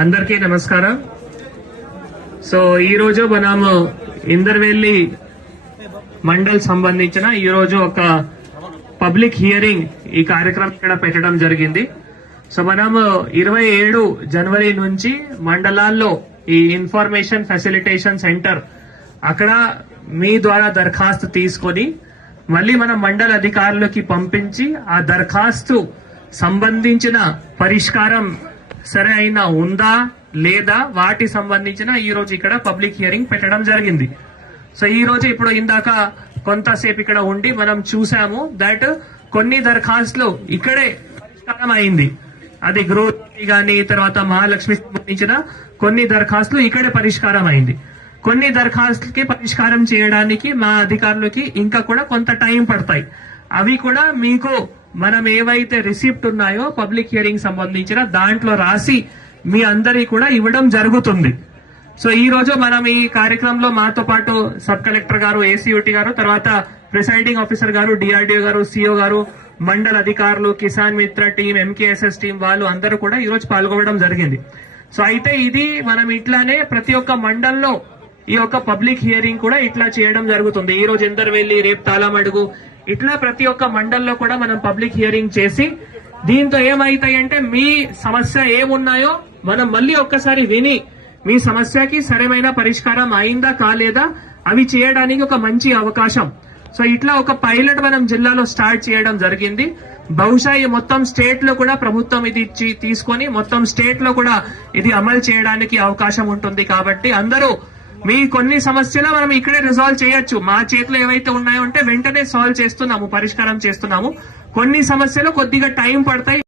అందరికీ నమస్కారం. సో ఈ రోజు మనం ఇందర్వెల్లి మండల్ సంబంధించిన ఈ రోజు ఒక పబ్లిక్ హియరింగ్ ఈ కార్యక్రమం ఇక్కడ పెట్టడం జరిగింది. సో మనం 27 జనవరి నుంచి మండలాల్లో ఈ ఇన్ఫర్మేషన్ ఫెసిలిటేషన్ సెంటర్ అక్కడ మీ ద్వారా దరఖాస్తు తీసుకొని మళ్ళీ మన మండల అధికారులకి పంపించి ఆ దరఖాస్తు సంబంధించిన పరిష్కారం సరే అయినా ఉందా లేదా వాటి సంబంధించిన ఈ రోజు ఇక్కడ పబ్లిక్ హియరింగ్ పెట్టడం జరిగింది. సో ఈ రోజు ఇప్పుడు ఇందాక కొంతసేపు ఇక్కడ ఉండి మనం చూసాము దట్ కొన్ని దరఖాస్తులు ఇక్కడే పరిష్కారం అయింది. అది గ్రోత్ గానీ తర్వాత మహాలక్ష్మి సంబంధించిన కొన్ని దరఖాస్తులు ఇక్కడే పరిష్కారం అయింది. కొన్ని దరఖాస్తులకి పరిష్కారం చేయడానికి మా అధికారులకి ఇంకా కూడా కొంత టైం పడతాయి. అవి కూడా మీకు మనం ఏవైతే రిసిప్ట్ ఉన్నాయో పబ్లిక్ హియరింగ్ సంబంధించిన దాంట్లో రాసి మీ అందరికి కూడా ఇవ్వడం జరుగుతుంది. సో ఈ రోజు మనం ఈ కార్యక్రమంలో మాతో పాటు సబ్ కలెక్టర్ గారు, ఏసీయూటీ గారు, తర్వాత ప్రిసైడింగ్ ఆఫీసర్ గారు, డిఆర్డీఓ గారు, సిఓ గారు, మండల అధికారులు, కిసాన్ మిత్ర టీం, ఎంకేఎస్ఎస్ టీం వాళ్ళు అందరూ కూడా ఈ రోజు పాల్గొనడం జరిగింది. సో అయితే ఇది మనం ఇట్లానే ప్రతి ఒక్క మండల్లో ఈ యొక్క పబ్లిక్ హియరింగ్ కూడా ఇట్లా చేయడం జరుగుతుంది. ఈ రోజు ఇందర్వెల్లి, రేపు తాళమడుగు, ఇట్లా ప్రతి ఒక్క మండల్లో కూడా మనం పబ్లిక్ హియరింగ్ చేసి దీంతో ఏమైతాయంటే మీ సమస్య ఏమున్నాయో మనం మళ్ళీ ఒక్కసారి విని మీ సమస్యకి సరైన పరిష్కారం అయిందా కాలేదా అవి చేయడానికి ఒక మంచి అవకాశం. సో ఇట్లా ఒక పైలట్ మనం జిల్లాలో స్టార్ట్ చేయడం జరిగింది. బహుశా ఈ మొత్తం స్టేట్ లో కూడా ప్రభుత్వం ఇది తీసుకొని మొత్తం స్టేట్ లో కూడా ఇది అమలు చేయడానికి అవకాశం ఉంటుంది. కాబట్టి అందరూ మీ కొన్ని సమస్యలు మనం ఇక్కడే రిజాల్వ్ చేయొచ్చు. మా చేతిలో ఏవైతే ఉన్నాయో అంటే వెంటనే సాల్వ్ చేస్తున్నాము, పరిష్కారం చేస్తున్నాము. కొన్ని సమస్యలు కొద్దిగా టైం పడతాయి.